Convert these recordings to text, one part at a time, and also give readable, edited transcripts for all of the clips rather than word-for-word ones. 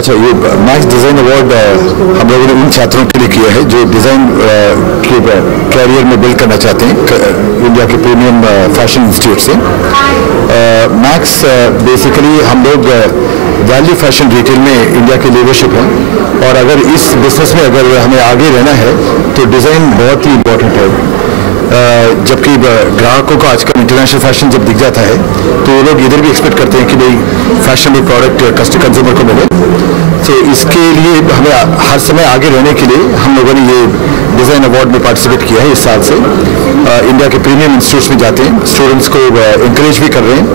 अच्छा, ये max design award हम लोगों ने उन छात्रों के लिए किया है जो डिज़ाइन के कैरियर में बिल्ड करना चाहते हैं इंडिया के प्रीमियम फैशन इंस्टीट्यूट से। मैक्स बेसिकली हम लोग वैल्यू फैशन रिटेल में इंडिया की लीडरशिप है, और अगर इस बिजनेस में अगर हमें आगे रहना है तो डिज़ाइन बहुत ही इम्पोर्टेंट है। जबकि ग्राहकों को आजकल इंटरनेशनल फैशन जब दिख जाता है तो वो लोग इधर भी एक्सपेक्ट करते हैं कि भाई फैशनेबल प्रोडक्ट कस्टमर कंज्यूमर को मिले। तो इसके लिए हमें हर समय आगे रहने के लिए हम लोगों ने ये डिज़ाइन अवार्ड में पार्टिसिपेट किया है। इस साल से इंडिया के प्रीमियम इंस्टीट्यूट्स में जाते हैं, स्टूडेंट्स को इंकरेज भी कर रहे हैं,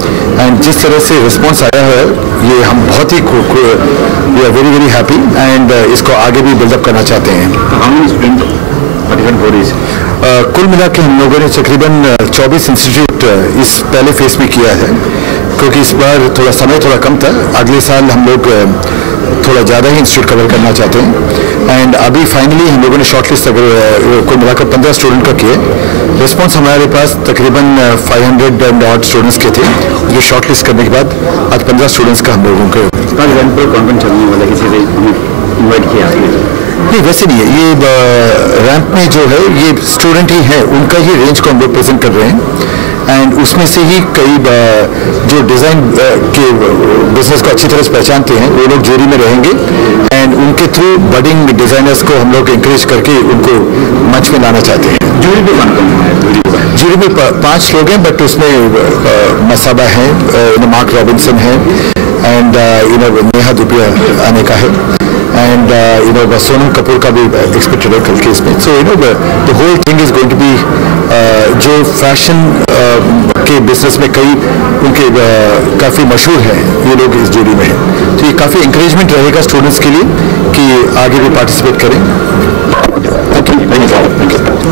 एंड जिस तरह से रिस्पॉन्स आया है ये हम बहुत ही we are very very happy, and इसको आगे भी बिल्डअप करना चाहते हैं। कुल मिला के हम लोगों ने तकरीबन 24 इंस्टीट्यूट इस पहले फेज में किया है, क्योंकि इस बार थोड़ा समय थोड़ा कम था। अगले साल हम लोग थोड़ा ज़्यादा ही इंस्टीट्यूट कवर करना चाहते हैं, एंड अभी फाइनली हम लोगों ने शॉर्टलिस्ट कुल मिलाकर 15 स्टूडेंट का किया। रिस्पॉन्स हमारे पास तकरीबन 500 एंड ऑड स्टूडेंट्स के थे, जो शॉर्टलिस्ट करने के बाद आज 15 स्टूडेंट्स का हम लोगों को कॉन्वेंट चलने वाला किसी से इन्वाइट किया नहीं, वैसे नहीं है। ये रैंप में जो है ये स्टूडेंट ही है, उनका ही रेंज को हम लोग प्रेजेंट कर रहे हैं, एंड उसमें से ही कई जो डिज़ाइन के बिजनेस को अच्छी तरह से पहचानते हैं वो लोग जूरी में रहेंगे, एंड उनके थ्रू बडिंग डिज़ाइनर्स को हम लोग इंकरेज करके उनको मंच में लाना चाहते हैं। जूरी भी जूरी में 5 लोग हैं, बट उसमें मसाबा है, मार्क रॉबिन्सन है, एंड नेहा दुबिया आने का है, एंड सोनम कपूर का भी एक्सपेक्टेड है कल के इसमें। So the whole thing is going to be जो फैशन के बिजनेस में कई उनके काफ़ी मशहूर हैं ये लोग इस जोड़ी में हैं, तो ये काफ़ी इंकरेजमेंट रहेगा स्टूडेंट्स के लिए कि आगे भी पार्टिसिपेट करें।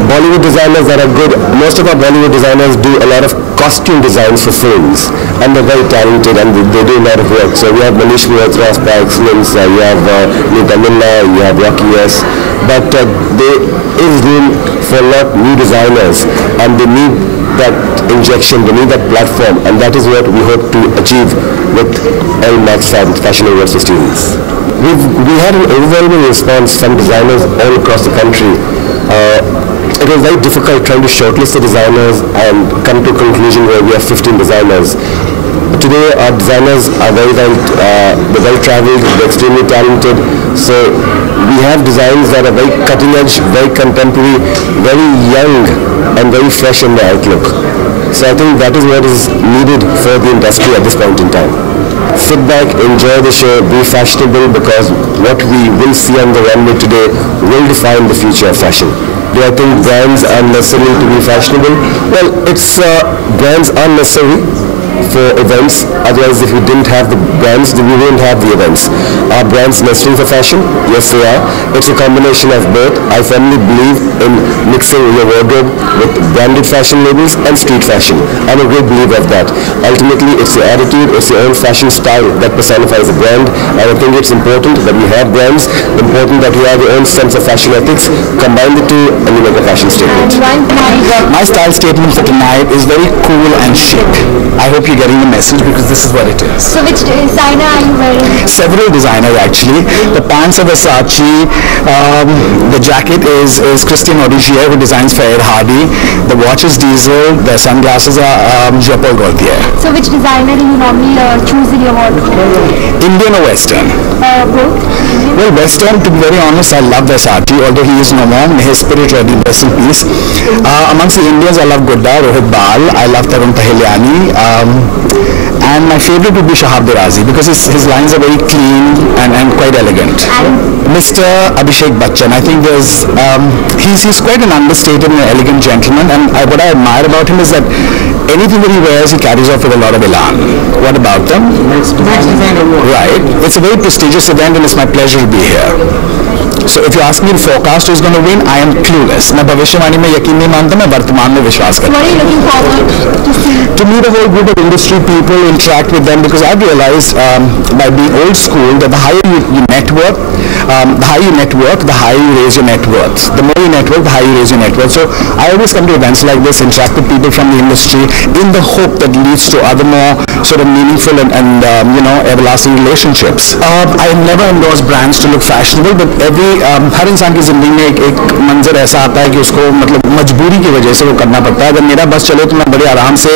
Bollywood designers that are good, most of our Bollywood designers do a lot of costume designs for films, and they're very talented and they do a lot of work. So we have Manish Malhotra by excellence, you have Neeta Minna, you have Rocky S, but there is room for a lot new designers, and they need that injection, they need that platform, and that is what we hope to achieve with LMAX Fashion Awards for students. We had an overwhelming response from designers all across the country. It was very difficult trying to shortlist the designers and come to a conclusion where we have 15 designers. Today our designers are they're well traveled, they're extremely talented, so we have designs that are very cutting edge, very contemporary, very young and very fresh in their outlook. So I think that is what is needed for the industry at this point in time. Sit back, enjoy the show, be fashionable, because what we will see on the runway today will define the future of fashion. Do I think brands are necessary to be fashionable? Well, brands are necessary for events. Otherwise, if we didn't have the brands, then we wouldn't have the events. Are brands necessary for fashion? Yes, they are. It's a combination of both. I firmly believe in mixing your wardrobe with branded fashion labels and street fashion. I'm a great believer of that. Ultimately, it's your attitude, it's your own fashion style that personifies a brand, and I think it's important that we have brands, important that we have your own sense of fashion ethics, combine the two, and you make a fashion statement. My style statement for tonight is very cool and chic. I hope you're getting the message, because this is what it is. So which designer are you wearing? Several designers actually. The pants are Versace, the jacket is Christian Audigier, who designs for Ed Hardy, the watch is Diesel, the sunglasses are Jean-Paul Gaultier. So which designer do you normally choose in your wardrobe? Indian or Western? Both. Well, Western, to be very honest, I love Versace, although he is no more. May his spirit already rest in peace. Amongst the Indians, I love Gudda, Rohit Bal, I love Tarun Tahiliani, and my favorite would be Shahab Dirazi, because his lines are very clean and quite elegant. Mr. Abhishek Bachchan, I think he's quite an understated and elegant gentleman, and what I admire about him is that anything that he wears, he carries off with a lot of elan. What about them? Max Design Award. Right. It's a very prestigious event, and it's my pleasure to be here. So if you ask me to forecast who's going to win, I am clueless. मैं भविष्यवाणी में यकीन नहीं मानता, मैं वर्तमान में विश्वास करता हूँ. What are you looking forward to see? To meet a whole group of industry people, interact with them, because I've realized by being old school that the higher you network, the higher you raise your net worth. The more you network, the higher you raise your net worth. So I always come to events like this, interact with people from the industry in the hope that leads to other more sort of meaningful and everlasting relationships. I never endorse brands to look fashionable, but हर इंसान की जिंदगी में एक मंजर ऐसा आता है कि उसको मतलब मजबूरी की वजह से वो करना पड़ता है. अगर मेरा बस चले तो मैं बड़े आराम से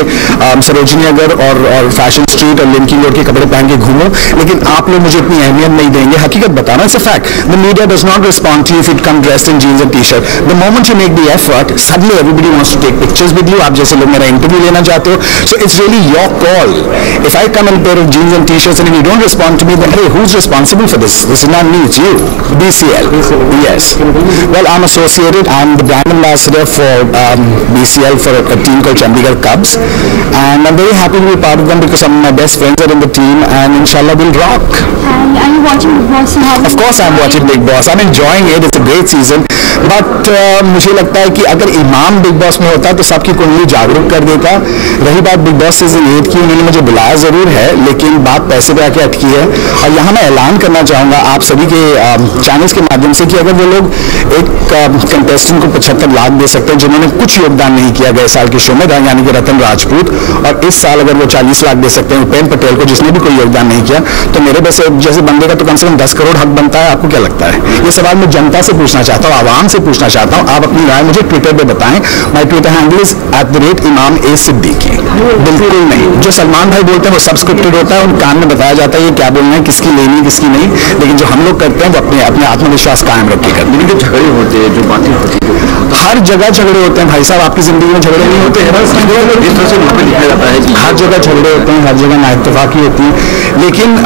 सरोजिनी नगर और फैशन स्ट्रीट और लिंकिंग रोड के कपड़े पहन के घूमूं, लेकिन आप लोग मुझे इतनी अहमियत नहीं देंगे. हकीकत बताना, it's a fact. The media does not respond to you if it come dressed in jeans and T shirt. The moment you make the effort, suddenly everybody wants to take pictures with you. आप जैसे लोग मेरा interview लेना चाहते हो. So it's really your call. If I come in pair of jeans and T shirts and you don't respond to me, then hey, who's responsible for this? This is not me, it's you. BCL. Yes. Well, I'm associated. I'm the brand ambassador for BCL for a team called Chandigarh Cubs, and I'm very happy to be part of them because some of my best friends are in the team, and inshallah we'll rock. And are you watching Big Boss now? Of course I'm watching Big Boss. I'm enjoying it. It's a great season. But मुझे लगता है कि अगर इमाम big boss में होता तो सबकी कुंडली जागरूक कर देता. रही बात बिग बॉस सीजन 8 की, उन्होंने मुझे बुलाया जरूर है, लेकिन बात पैसे पे आके अटकी है. और यहाँ मैं ऐलान करना चाहूँगा आप सभी के चैनल्स के माध्यम से कि अगर वो लोग एक कंटेस्टेंट को 75 लाख दे सकते हैं जिन्होंने कुछ योगदान नहीं किया गए साल के शो में, यानी कि रतन राजपूत, और इस साल अगर वो 40 लाख दे सकते हैं उपेंद्र पटेल को जिसने भी कोई योगदान नहीं किया, तो मेरे जैसे बंदे का तो कम से कम 10 करोड़ हक बनता है. आपको क्या लगता है? ये सवाल मैं जनता से पूछना चाहता हूँ, आवाम से पूछना चाहता हूँ. आप अपनी राय मुझे ट्विटर पे बताएं. My Twitter handle is @imam a siddiqui. बिल्कुल नहीं, जो सलमान भाई बोलते हैं वो सब स्क्रिप्टेड होता है, उन कान में बताया जाता है ये क्या बोलना है, किसकी लेनी किसकी नहीं, लेकिन जो हम लोग करते हैं वो अपने आत्मविश्वास कायम रख के करते हैं. जो झगड़े होते हैं, जो बातें होती हैं, हर जगह झगड़े होते हैं भाई साहब. आपकी जिंदगी में झगड़े नहीं होते हैं? इस तरह से लिखा जाता है कि हर जगह झगड़े होते हैं, हर जगह नाइतफाकी होती है, लेकिन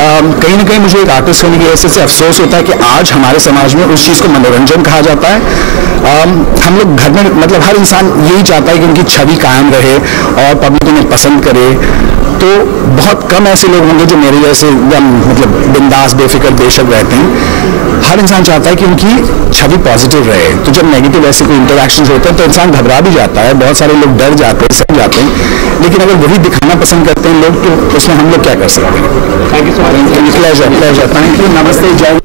कहीं ना कहीं मुझे एक आर्टिस्ट होने की हैसियत से अफसोस होता है कि आज हमारे समाज में उस चीज़ को मनोरंजन कहा जाता है. हम लोग घर में मतलब हर इंसान यही चाहता है कि उनकी छवि कायम रहे और पब्लिक उन्हें पसंद करे. तो बहुत कम ऐसे लोग होंगे जो मेरे जैसे एकदम मतलब बिंदास बेफिक्र बेशक रहते हैं. हर इंसान चाहता है कि उनकी छवि पॉजिटिव रहे. तो जब नेगेटिव ऐसे कोई इंटरेक्शंस होते हैं तो इंसान घबरा भी जाता है. बहुत सारे लोग डर जाते हैं, सह जाते हैं, लेकिन अगर वही दिखाना पसंद करते हैं लोग तो उसमें हम लोग क्या कर सकते हैं. Thank you so much. Pleasure. Thank you. नमस्ते. जय.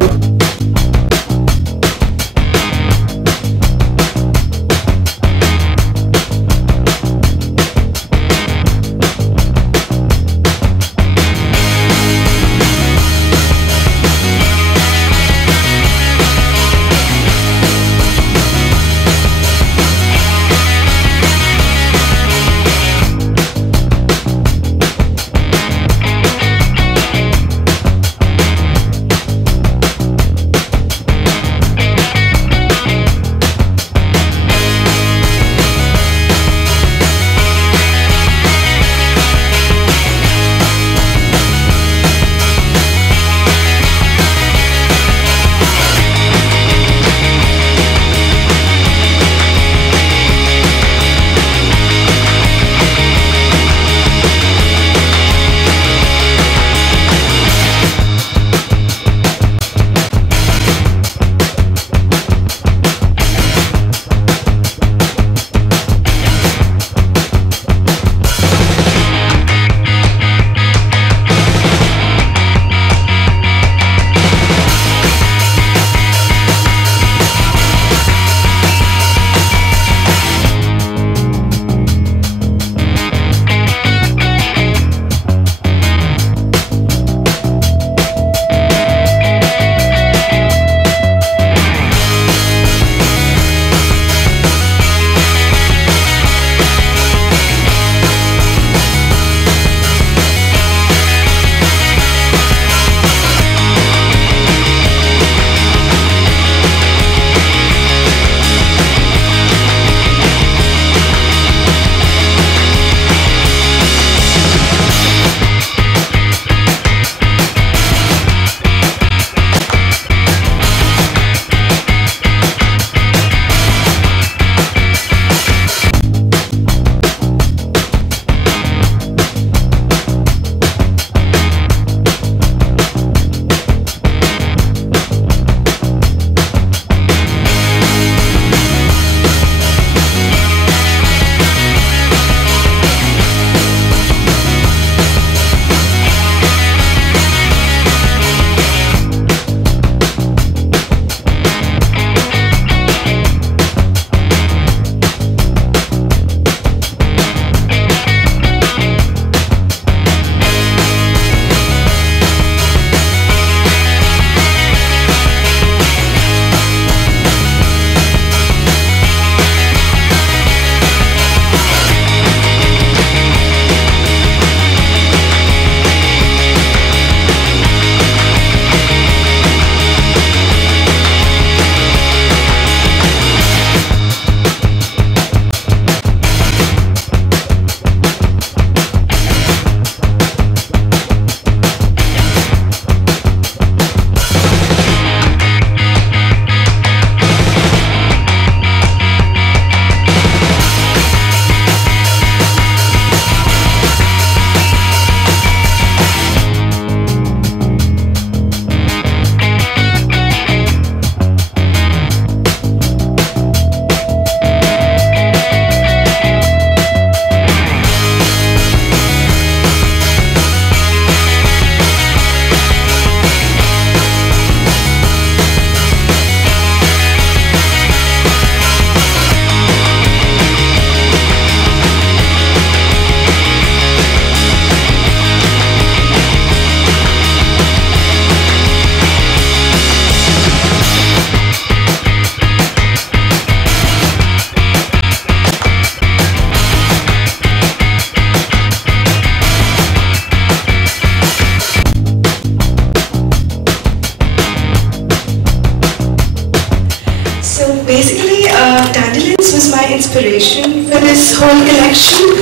inspiration for this whole collection.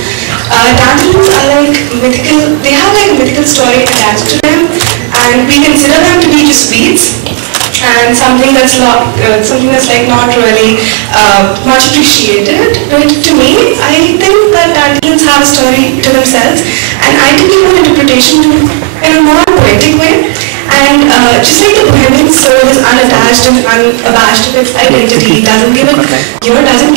Dandelions are like mythical, they have like a mythical story attached to them, and we consider them to be just weeds and something that's like not really much appreciated. But to me, I think that dandelions have a story to themselves, and I took an interpretation in a more poetic way. And just like the Bohemian soul is unattached and unabashed of its identity, doesn't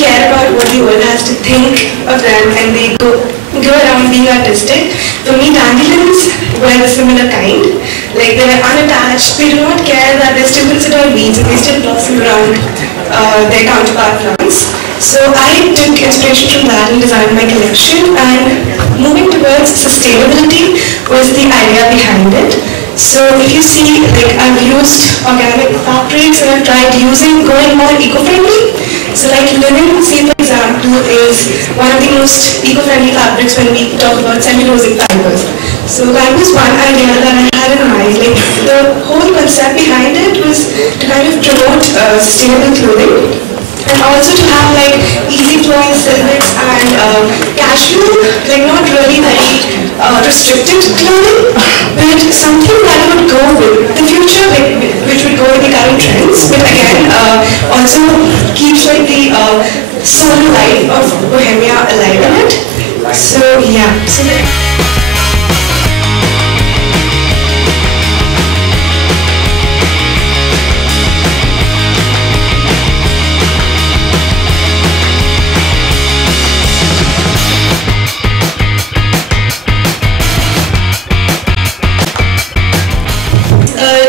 care about what the world has to think of them, and they go around being artistic. For me, dandelions were the similar kind. Like, they are unattached, they do not care that they're still considered weeds and they still blossom around their counterpart plants. So I took inspiration from that and designed my collection, and moving towards sustainability was the idea behind it. So if you see, like, I've used organic fabrics and I've tried going more eco-friendly. So like linen, say for example, is one of the most eco-friendly fabrics when we talk about cellulosic fibers. So that was one idea that I had in mind. Like, the whole concept behind it was to kind of promote sustainable clothing, and also to have like easy flowing silhouettes and casual, like not really very restricted clothing, but something that would go with the future, like, which would go with the current trends, but again also keeps like the soul life of Bohemia alive in it. So yeah.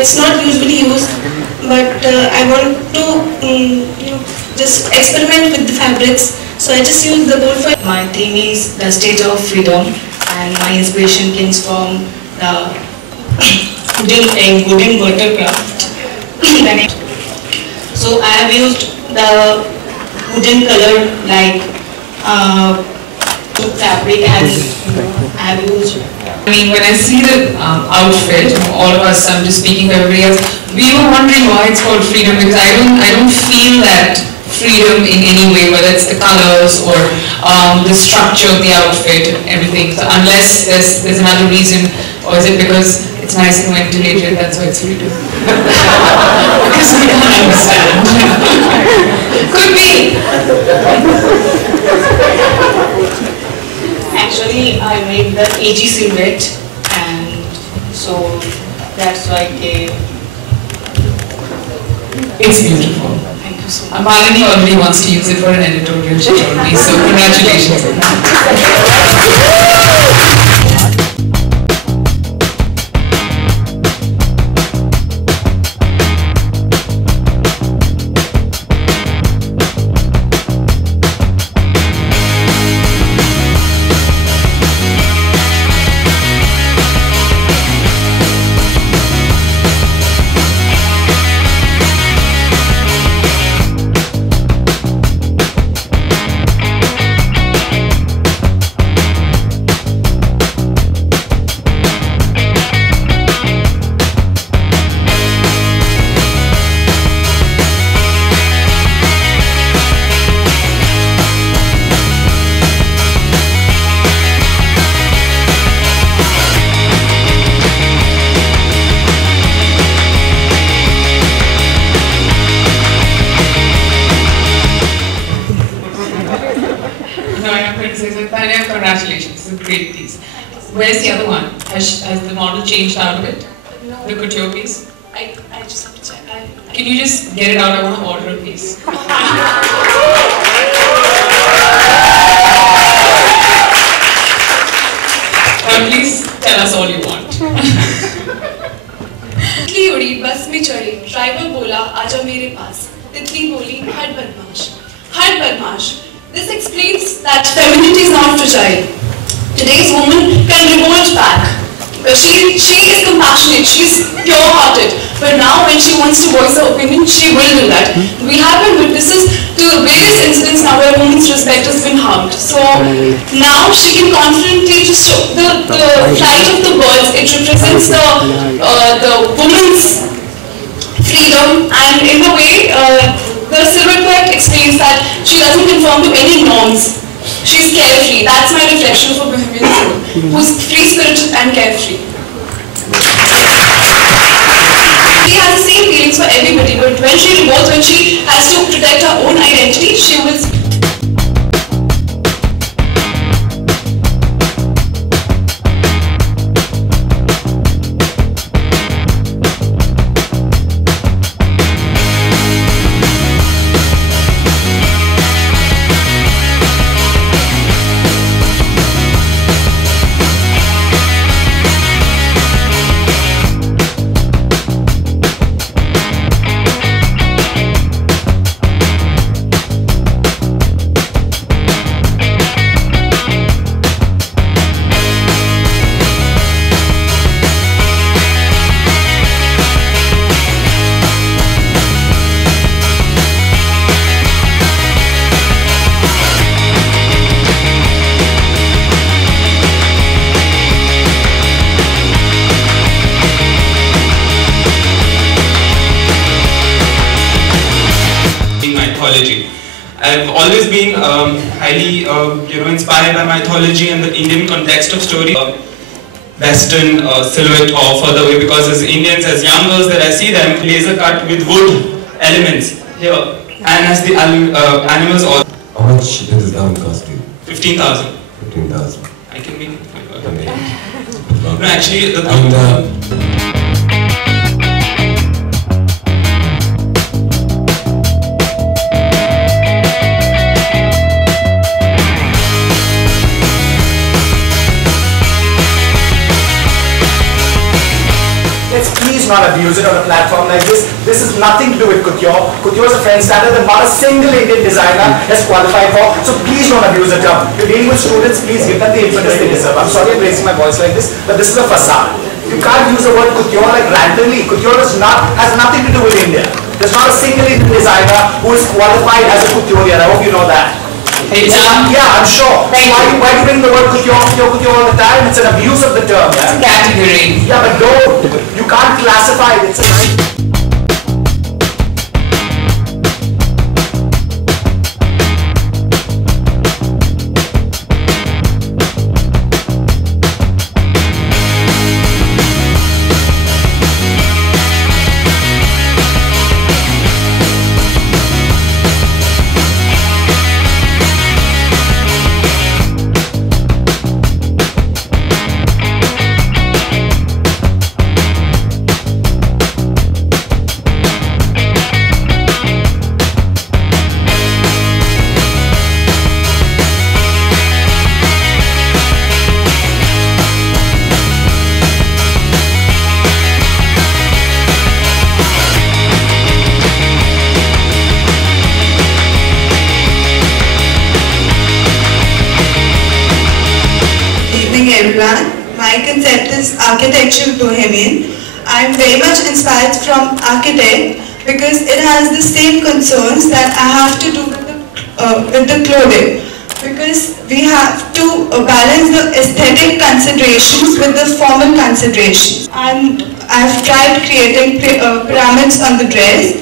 It's not usually used, but I want to just experiment with the fabrics, so I just use the gold foil. My theme is the state of freedom, and my inspiration comes from the wooden watercraft. So I have used the wooden color like fabric, and I have used. I mean, when I see the outfit, all of us, I'm just speaking for everybody else, we were wondering why it's called freedom, because I don't feel that freedom in any way, whether it's the colors or the structure of the outfit, everything. So unless there's another reason, or is it because it's nice and ventilated, that's why it's freedom? Because we don't understand. Could be. Actually, I made the AG silhouette, and so that's why it's beautiful. Thank you so much. Malini already wants to use it for an editorial, she told me, so congratulations on that. Congratulations, it's a great piece. Where's the other one? Has the model changed out of it? No. The couture piece? I just have to check. Can you just get it out? I want to order a piece. Please tell us all you want. तितली उड़ी बस में चढ़ी driver बोला आजा मेरे पास तितली बोली हट बदमाश. This explains that femininity is not fragile. Today's woman can revolt back. She is compassionate, she's pure-hearted, but now when she wants to voice her opinion, she will do that. We have been witnesses to various incidents now where women's respect has been harmed. So now she can confidently just show the flight of the birds. It represents the woman's freedom, and in a way The silhouette poet explains that she doesn't conform to any norms. She's carefree. That's my reflection for Bohemian Soul, who's free-spirited and carefree. She has the same feelings for everybody, but when she revolts, when she has to protect her own identity, she will. I've always been highly inspired by mythology and the Indian context of story. Western silhouette or further away, because as Indians, as young girls that I see them, laser cut with wood elements here, and as the animals also. How much does this gown cost you? 15,000. 15,000. I can make it. Okay. No, actually, not abuse it on a platform like this. This is nothing to do with couture. Couture is a French standard that not a single Indian designer has qualified for. So please don't abuse the term. You're dealing with students, please give them the impetus they deserve. I'm sorry I'm raising my voice like this, but this is a facade. You can't use the word couture like randomly. Couture has nothing to do with India. There's not a single Indian designer who is qualified as a couturier. I hope you know that. Yeah, I'm sure. Why do you bring the word couture all the time? It's an abuse of the term. It's a category. Yeah, but don't. You can't classify it. It's a My concept is architectural bohemian. I am very much inspired from architect because it has the same concerns that I have to do with the clothing. Because we have to balance the aesthetic considerations with the formal considerations. And I have tried creating pyramids on the dress,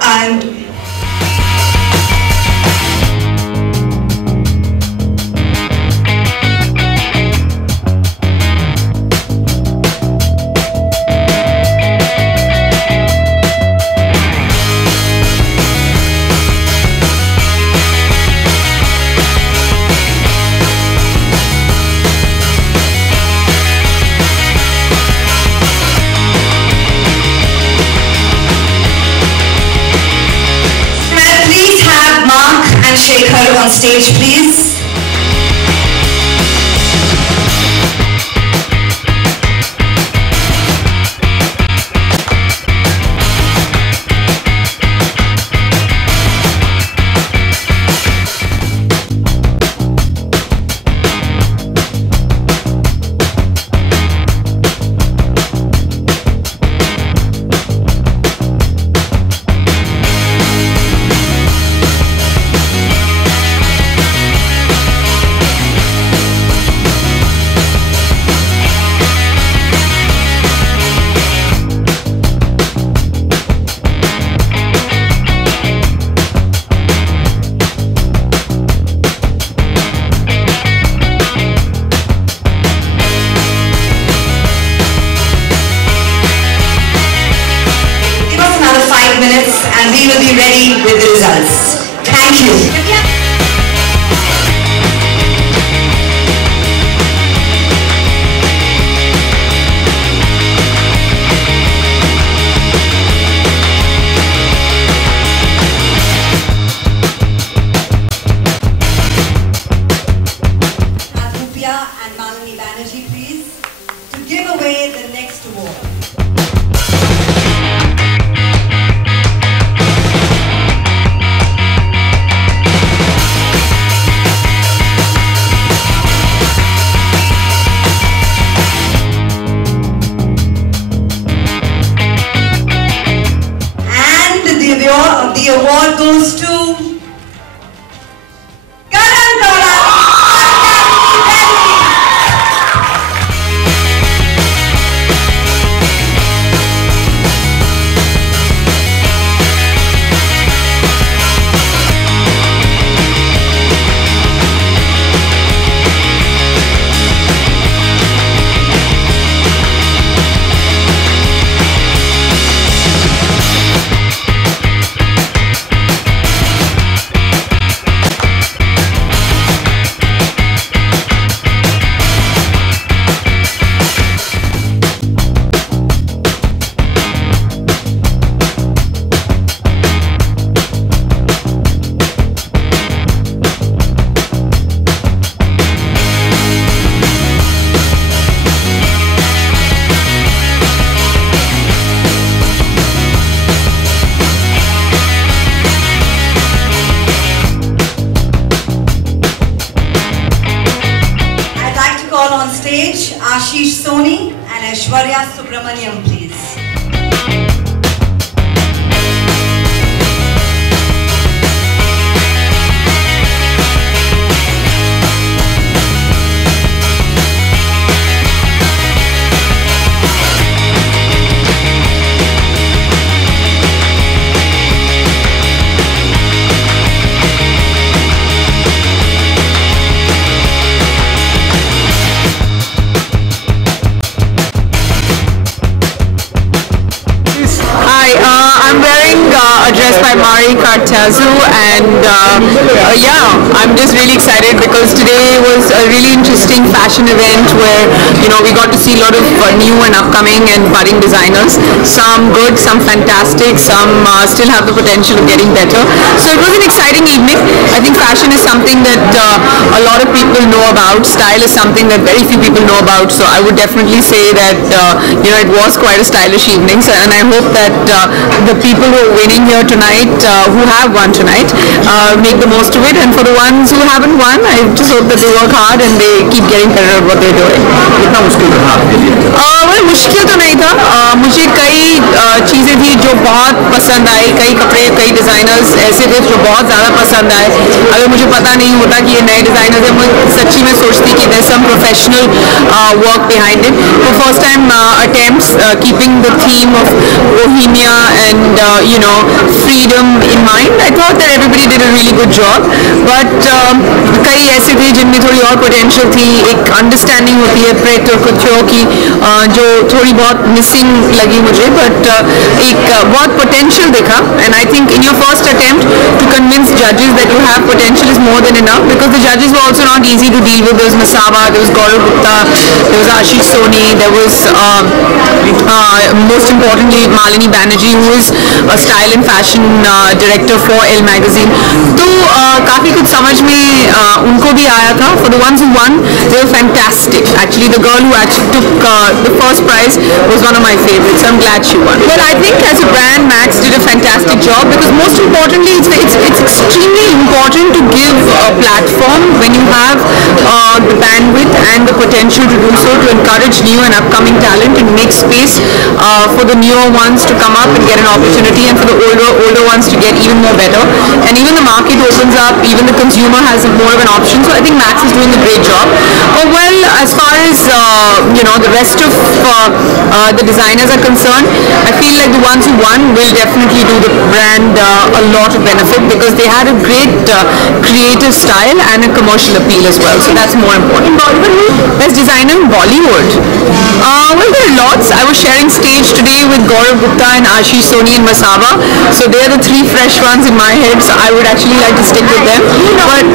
and shake her on stage, please. and we will be ready with the results. Thank you. And Malini Banerjee, please, to give away the next award. And the award goes to on stage Ashish Soni and Aishwarya Subramaniam, please. Addressed by Mari Kartazu, and yeah, I'm just really excited because today was a really interesting fashion event where, you know, we got to see a lot of new and upcoming and budding designers. Some good, some fantastic, some still have the potential of getting better. So it was an exciting evening. I think fashion is something that a lot of people know about. Style is something that very few people know about. So I would definitely say that you know, it was quite a stylish evening. So, and I hope that the people who are winning here tonight, who have won tonight, make the most of it, and for the ones who haven't won, I just hope that they work hard and they keep getting better at what they're doing. कितना मुश्किल रहा आपके लिए? well, मुश्किल तो नहीं था, मुझे कई चीज़ें थी जो बहुत पसंद आई, कई कपड़े, कई डिज़ाइनर्स ऐसे थे जो बहुत ज़्यादा पसंद आए. अगर मुझे पता नहीं होता कि ये नए डिज़ाइनर्स हैं, मैं सच्ची में सोचती कि there's some professional work behind it. For first time attempts, keeping the theme of Bohemia and you know, freedom in mind, I thought that everybody did a really good job. But कई ऐसे थे जिनमें थोड़ी और potential थी, एक understanding होती है Pret और couture की जो थोड़ी बहुत missing लगी मुझे, but एक बहुत potential देखा. And I think in your first attempt to convince judges that you have potential is more than enough, because the judges were also not easy to deal with. There was Masaba, there was Gaurav Gupta, there was Ashish Soni, there was most importantly Malini Banerjee, who is a style and fashion director for Elle magazine. तो काफी कुछ समझ में उनको भी आया था. For the ones who won, they were fantastic. Actually, the girl who actually took the first prize was one of my favorites. I'm glad she won. Well, I think as a brand, Max did a fantastic job, because most importantly, it's extremely important to give a platform when you have the bandwidth and the potential to do so, to encourage new and upcoming talent and make space for the newer ones to come up and get an opportunity, and for the older ones to get even more better. And even the market opens up, even the consumer has more of an option. So I think Max is doing a great job. Well, as far as you know, the rest of the designers are concerned, I feel like the ones who won will definitely do the brand a lot of benefit because they had a great creative style and a commercial appeal as well. So that's more important. Best designer in Bollywood. Well, there are lots. I was sharing stage today with Gaurav Gupta and Ashish Soni and Masaba. So they are the three fresh ones in my head. So I would actually like to stick with them. But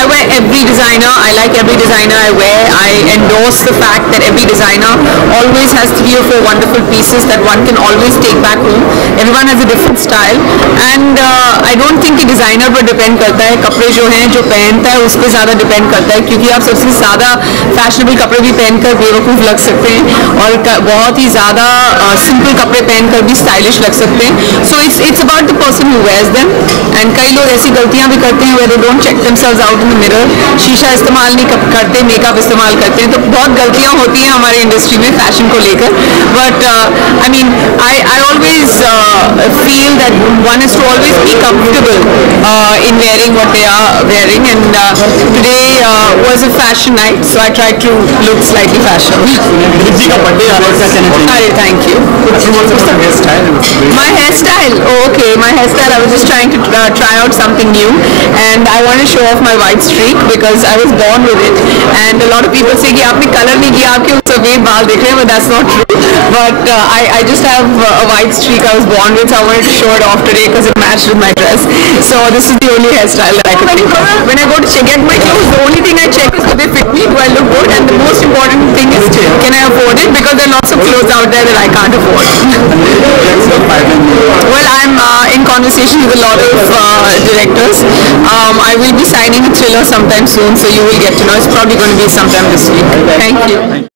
I wear every designer. I like every designer I wear. I endorse the fact that every designer always has 3 or 4 wonderful pieces that one can always take back home. Everyone has a different style. And I don't think कि designer पर depend करता है. कपड़े जो हैं जो पहनता है उस पर ज़्यादा depend करता है क्योंकि आप सबसे ज़्यादा fashionable कपड़े भी पहनकर बेवकूफ़ लग सकते हैं और बहुत ही ज़्यादा simple कपड़े पहनकर भी stylish लग सकते हैं. So it's about the person who wears them. And कई लोग ऐसी गलतियाँ भी करते हैं where they don't check themselves out in the mirror. शीशा इस्तेमाल नहीं करते, मेकअप इस्तेमाल करते हैं, तो बहुत गलतियाँ होती हैं हमारे इंडस्ट्री में फैशन को लेकर. But I mean, I always feel that one has to always be comfortable in wearing what they are wearing. And today was a fashion night, so I tried to look slightly fashionable. Thank you. My hairstyle? Oh, okay. My hairstyle, I was just trying to try out something new, and I want to show off my white streak because I was born with it. And a lot of people say कि आपने color नहीं किया, आपके सफेद बाल दिख रहे हैं, but that's not true. But I just have a white streak I was born with, so I wanted to show it off today because it matched with my dress. So this is the only hairstyle that I could think of. When I go to get my clothes, the only thing I check is do they fit me, do I look good, and the most important thing is can I afford it, because there are lots of clothes out there that I can't afford. Well, I'm in conversation with a lot of directors. I will be signing a thriller sometime soon, so you will get to know. It's probably going to be sometime this week. Thank you.